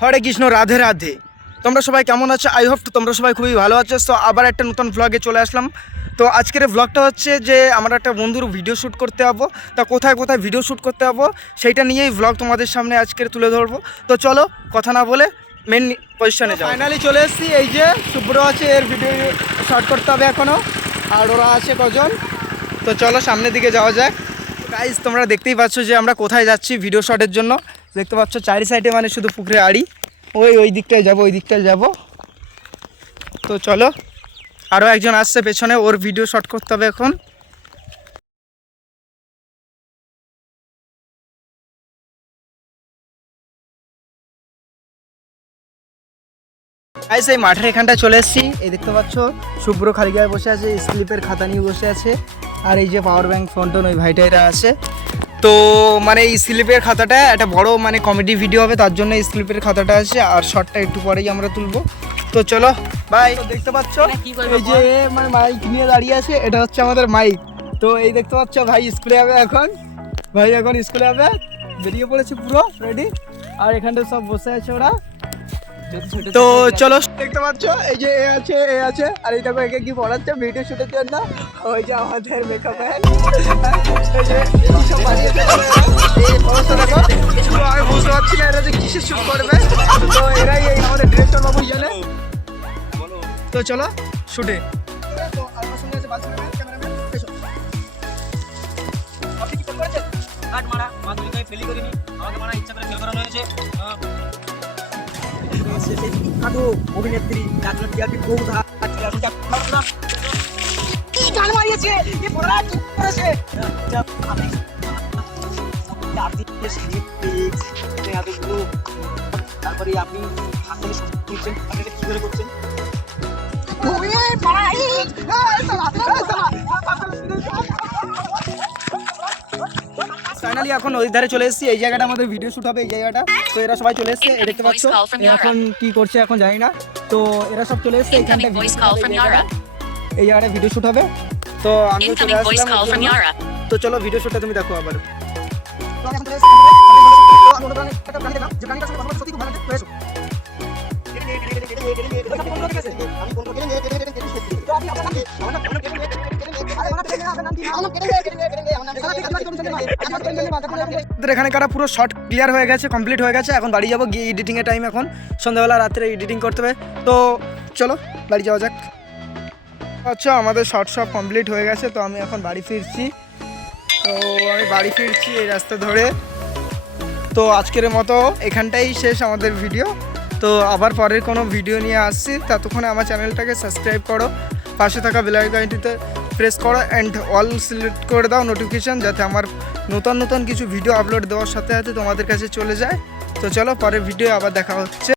হরে কৃষ্ণ, রাধে রাধে। তোমরা সবাই কেমন আছো? আই হোপ তোমরা সবাই খুবই ভালো আছো। তো আবার একটা নতুন ব্লগে চলে আসলাম। তো আজকের ব্লগটা হচ্ছে যে আমরা একটা বন্ধুর ভিডিও শ্যুট করতে যাবো। তা কোথায় কোথায় ভিডিও শ্যুট করতে যাবো সেইটা নিয়েই ব্লগ তোমাদের সামনে আজকের তুলে ধরবো। তো চলো কথা না বলে মেন পজিশনে যাও। ফাইনালি চলে এসেছি। এই যে শুভ্র আছে, এর ভিডিও শর্ট করতে হবে এখনও, আর ওরা আছে কজন। তো চলো সামনের দিকে যাওয়া যাক। গাইস তোমরা দেখতেই পাচ্ছ যে আমরা কোথায় যাচ্ছি ভিডিও শটের জন্য। দেখতে পাচ্ছ চারি সাইডে মানে শুধু পুকুরে আড়ি। ওই দিকটায় যাব, ওই দিকটায় যাব। তো চলো, আরও একজন আসছে পেছনে, ওর ভিডিও শট করতে হবে এখন। গাইস এই মাঠের এখানটায় চলে এসেছি। এই দেখতে পাচ্ছ শুভ্র খালি গায়ে বসে আছে, স্লিপের খাতা নিয়ে বসে আছে। আর এই যে পাওয়ার ব্যাংক ফন্টন ওই ভাইটাইরা আছে। তো মানে এই স্লিপের খাতাটা একটা বড় মানে কমেডি ভিডিও হবে, তার জন্য এই স্লিপের খাতাটা আছে। আর শর্টটা একটু পরেই আমরা তুলবো। তো চলো বাই। দেখতে পাচ্ছ এই যে মানে মাইক নিয়ে দাঁড়িয়ে আছে, এটা হচ্ছে আমাদের মাইক। তো এই দেখতে পাচ্ছ ভাই স্কুলে যাবে এখন, ভাই এখন স্কুলে যাবে, বেরিয়ে পড়েছে পুরো রেডি। আর এখানটা সব বসে আছে ওরা। তো চলো দেখতে পাচ্ছ এই যে এ আছে আর এই দেখো একে কি পড়াচ্ছে ভিডিও শুটের জন্য। ওই যে আমাদের মেকআপ ম্যান, এই যে সব বানিয়েছে এই অবস্থা দেখো। তো আমি বুঝতে পারছি না এরা যে কিসের শুট করবে। তো এরাই এই আমাদের ডিরেক্টর বাবু জানে। তো চলো শুটে। তো আমার সঙ্গে আছে বাসি ক্যামেরাম্যান। আপনি কি করেছেন? কাট মারা মাধ্যমিকে ফেলি করিনি, আমাকে মারা ইচ্ছা করে ফেল করানো হয়েছে। অভিনেত্রী কি গান মারিয়েছে, কি পড়া কি করেছে। তারপরে আপনি আসলে করছেন, আপনাকে কি করে করছেন? ফাইনালি এখন ওই ধারে চলে এসেছি। এই জায়গাটা আমাদের ভিডিও শুট হবে, এই জায়গাটা। তো এরা সবাই চলে এসেছে, দেখতে পাচ্ছ এখন কি করছে এখন জানি না। তো এরা সব চলে এসেছে, এই জায়গাটা ভিডিও শুট হবে। তো আমি চলে আসলাম। তো চলো ভিডিও শুটটা তুমি দেখো আবার। এখানকার পুরো শর্ট ক্লিয়ার হয়ে গেছে, কমপ্লিট হয়ে গেছে। এখন বাড়ি যাবো, গিয়ে এডিটিংয়ের টাইম এখন সন্ধ্যাবেলা, রাত্রে এডিটিং করতে হবে। তো চলো বাড়ি যাওয়া যাক। আচ্ছা আমাদের শর্ট সব কমপ্লিট হয়ে গেছে। তো আমি এখন বাড়ি ফিরছি। তো আমি বাড়ি ফিরছি এই রাস্তা ধরে। তো আজকের মতো এখানটাই শেষ আমাদের ভিডিও। তো আবার পরের কোনো ভিডিও নিয়ে আসছি, ততক্ষণে আমার চ্যানেলটাকে সাবস্ক্রাইব করো, পাশে থাকা বেল আইকনটিতে প্রেস করো অ্যান্ড অল সিলেক্ট করে দাও নোটিফিকেশান, যাতে আমার নতুন কিছু ভিডিও আপলোড দেওয়ার সাথে সাথে তোমাদের কাছে চলে যায়। তো চলো পরের ভিডিও আবার দেখা হচ্ছে।